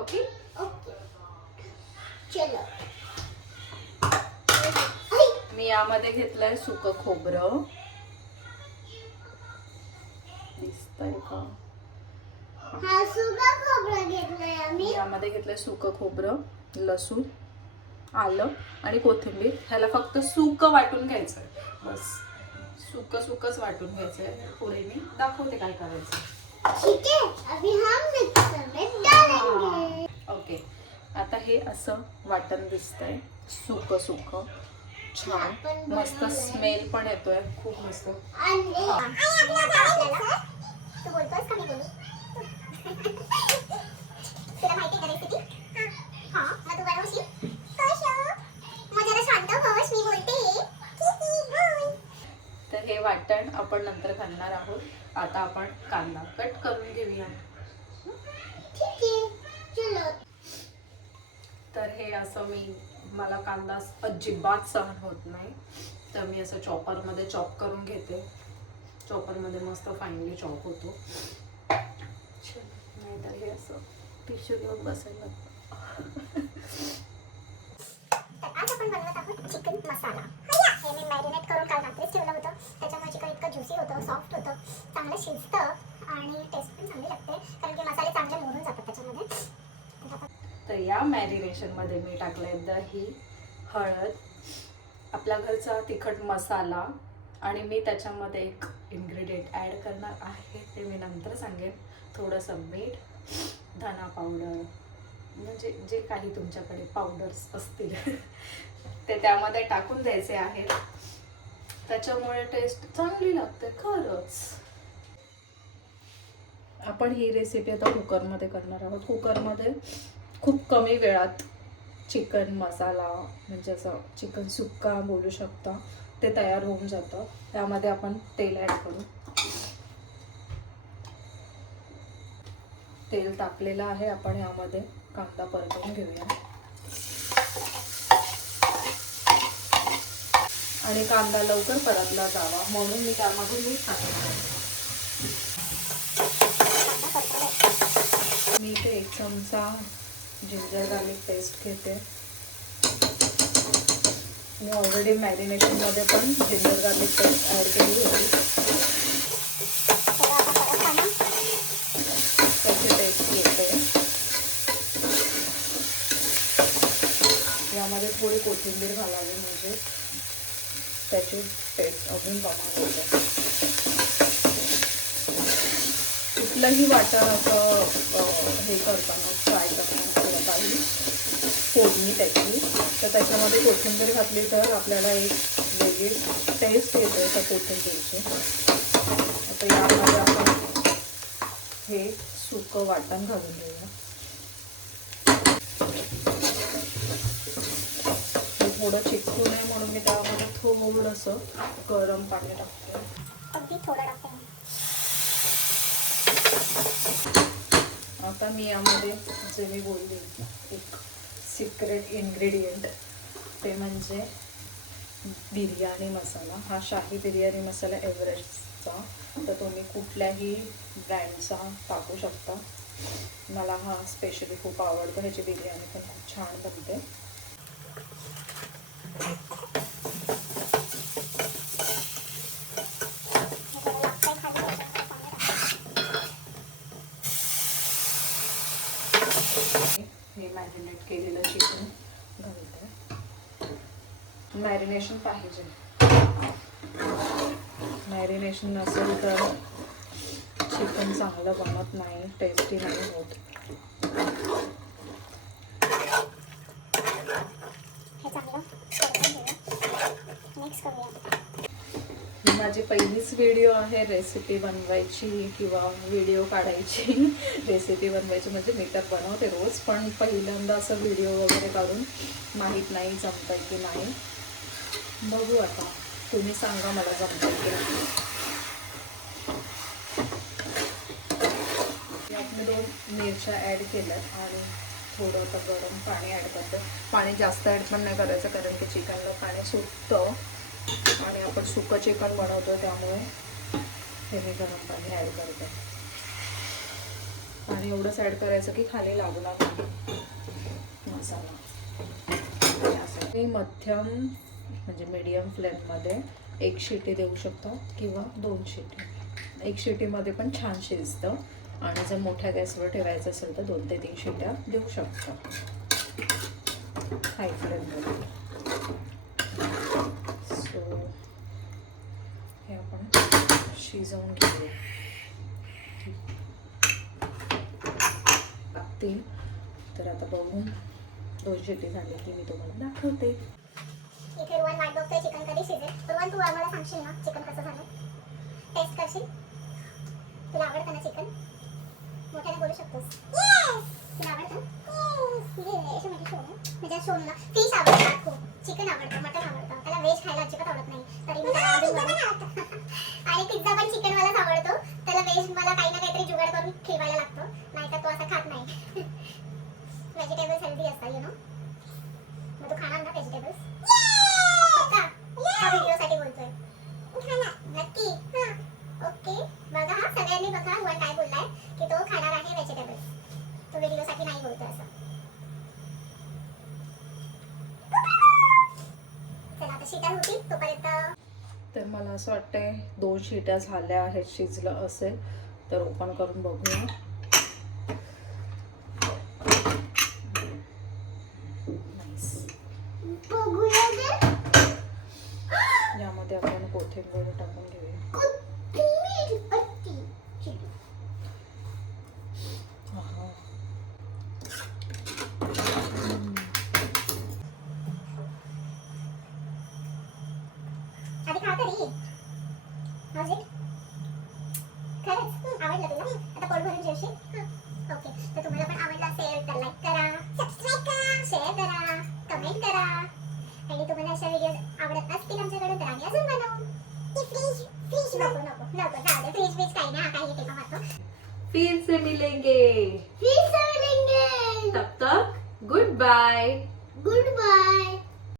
Okay okay चलो. मी यामध्ये घेतलंय सुकं खोबरं. दिसतंय का? हा सुका खोबरं घेतलंय आम्ही. यामध्ये घेतलंय सुकं खोबरं, लसूण, आलं आणि कोथिंबीर. ह्याला फक्त सुकं वाटून घ्यायचंय, बस. सुकंच वाटून घ्यायचंय. पुढे मी दाखवते काय करायचं. ठीक है, अभी हम मिक्सर में डालेंगे. ओके, आता हे असं वाटण दिसतंय, सुकं छान मस्त स्मेल पण येतोय, खूप मस्त. आणि आपल्याला तू बोलतोस का मी बोलू? तुला माहिती आहे का रेसिपी? हां, मग तू बनवशील? कशा? मग जरा शांत बस, मी बोलते. बोल. तर हे वाटण आपण नंतर घालणार आहोत. आता आपण कांदा कट करून घेऊया. ठीक आहे, चलो. तर हे असं मला कांदा अजिबात सहन होत नाही, तर मी असं चॉपरमध्ये चॉप करून घेते. चॉपरमध्ये मस्त फाईनली चॉप होतो. नाहीतर हे असं टिश्यू घेऊन बसायला लागतं. तर आज आपण बनवत आहोत चिकन मसाला. हे मी मॅरिनेट करून काल रात्रीच ठेवलं होतं. त्याच्यामुळे चिकन इतकं ज्युसी होतं, सॉफ्ट होतं, चांगलं शिजतं आणि टेस्ट पण चांगली लागते, कारण की मसाले चांगले मोडून जातात त्याच्यामध्ये. तर या मॅरिनेशनमध्ये मी टाकलंय दही, हळद, आपल्या घरचा तिखट मसाला आणि मी त्याच्यामध्ये एक इन्ग्रेडियंट ॲड करणार आहे, ते मी नंतर सांगेन. थोडंसं मीठ, धना पावडर, म्हणजे जे काही तुमच्याकडे पावडर्स असतील ते त्यामध्ये टाकून द्यायचे आहेत. त्याच्यामुळे टेस्ट चांगली लागते खरंच. आपण ही रेसिपी आता कुकरमध्ये करणार आहोत. कुकरमध्ये खूप कमी वेळात चिकन मसाला, म्हणजे असं चिकन सुक्का बोलू शकता, ते तयार होऊन जातं. त्यामध्ये आपण तेल ॲड करू. तेल तापलेलं आहे. आपण यामध्ये कांदा परतून घेऊया आणि कांदा लवकर परतला जावा म्हणून मी त्यामध्ये मीठ टाकणार. मी इथे 1 चमचा जिंजर गार्लिक पेस्ट घेते. मी ऑलरेडी मॅरिनेशनमध्ये पण जिंजर गार्लिक पेस्ट ॲड केली होती. त्याची टेस्ट येते. यामध्ये थोडी कोथिंबीर घालावी, म्हणजे त्याची टेस्ट अजून कमाल होते. कुठलंही वाटण असं हे करताना, फ्राय करताना थोडं काही फोडणी त्याची, तर त्याच्यामध्ये कोथिंबीर घातली तर आपल्याला एक वेगळी टेस्ट येते त्या कोथिंबीरची. आता यामध्ये आपण हे सुकं वाटण घालून घेऊया. थोडं चिकटू नये म्हणून मी त्यामध्ये थोडंसं गरम पाणी टाकते. अगदी थोडं टाकते. आता मी यामध्ये जे मी बोलले एक सिक्रेट इन्ग्रेडियंट, ते म्हणजे बिर्याणी मसाला. हा शाही बिर्याणी मसाला एव्हरेस्टचा, तर तुम्ही कुठल्याही ब्रँडचा टाकू शकता. मला हा स्पेशली खूप आवडतो. ह्याची बिर्याणी पण खूप छान बनते. हे मॅरिनेट केलेलं चिकन घालते. मॅरिनेशन पाहिजे. मॅरिनेशन नसेल तर चिकन चांगलं बनत नाही, टेस्टी नाही होत. ही माझी पहिलीच व्हिडिओ आहे रेसिपी बनवायची किंवा व्हिडिओ काढायची. रेसिपी बनवायची म्हणजे मी तर बनवते रोज, पण पहिल्यांदा असं व्हिडिओ वगैरे काढून माहीत नाही जमतंय की नाही. बघू आता, तुम्ही सांगा मला जमतंय की नाही. आपले 2 मिरच्या ॲड केल्यात आणि थोडं आता गरम पाणी ॲड करते. पाणी जास्त ॲड पण नाही करायचं, कारण की चिकनला पाणी सुटतं आणि आपण सुकं चिकन बनवतो, त्यामुळे हे मी गरम पाणी ॲड करते. पाणी एवढंच ॲड करायचं की खाली लागला नाही मसाला. मी मध्यम म्हणजे मीडियम फ्लेममध्ये 1 शिटी देऊ शकतो किंवा 2 शिटी. 1 शिटीमध्ये पण छान शिजतं आणि जर मोठ्या गॅसवर ठेवायचं असेल तर 2 ते 3 शिट्या देऊ शकतो हाय फ्लेममध्ये. सो हे आपण शिजवून घेऊया. लागतील तर आता बघून 2 शिटी झाली की मी तुम्हाला दाखवते. इथे रुवान वाट बघतोय चिकन कधी शिजेल. रुवान तू आम्हाला सांगशील ना चिकन कसं झालं? टेस्ट करशील? तुला आवडतं ना चिकन? मोठ्याने बोलू शकतोस. तुला आवडतं? म्हणजे सोनूला फिश आवडतं खूप, चिकन आवडतं, मटन आवडतं. त्याला व्हेज खायला अजिबात आवडत नाही. तरी मी त्याला आणि पिझ्झा पण चिकनवालाच आवडतो. त्याला व्हेज मला काही ना काहीतरी जुगाड करून ठेवायला लागतो, नाहीतर तो असा खात नाही. व्हेजिटेबल्स हेल्दी असतात यू नो. मग तू खाणार ना व्हेजिटेबल्स? हा व्हिडिओसाठी बोलतोय. नक्की? ओके. बघा हा, सगळ्यांनी बघा वन काय बोललाय की तो खाणार आहे व्हेजिटेबल्स. तो व्हिडिओसाठी नाही बोलतोय असं. चला आता शिटा होती तोपर्यंत. तर मला असं वाटतंय 2 शिट्या झाल्या आहेत, शिजलं असेल तर ओपन करून बघूया. यामध्ये आपण कोथिंबीर टाकून घेऊया. आहा. आधी खा तरी. How's it? खरंच आवडलं तुला? आता पोट भरून जेवशील? ओके. तर तुम्हाला पण आवडलं असेल तर लाईक करा, सबस्क्राईब करा, शेअर करा, कमेंट करा. आणि तुम्हाला अशा व्हिडिओ आवडत असतील आमच्याकडून तर आम्ही अजून बनवू. फ्रीज नको जाऊ दे. फ्रीज काही नाही. हा काही टेका मारतो. फिर से मिलेंगे. फिर से मिलेंगे. तब तक गुड बाय. Good bye.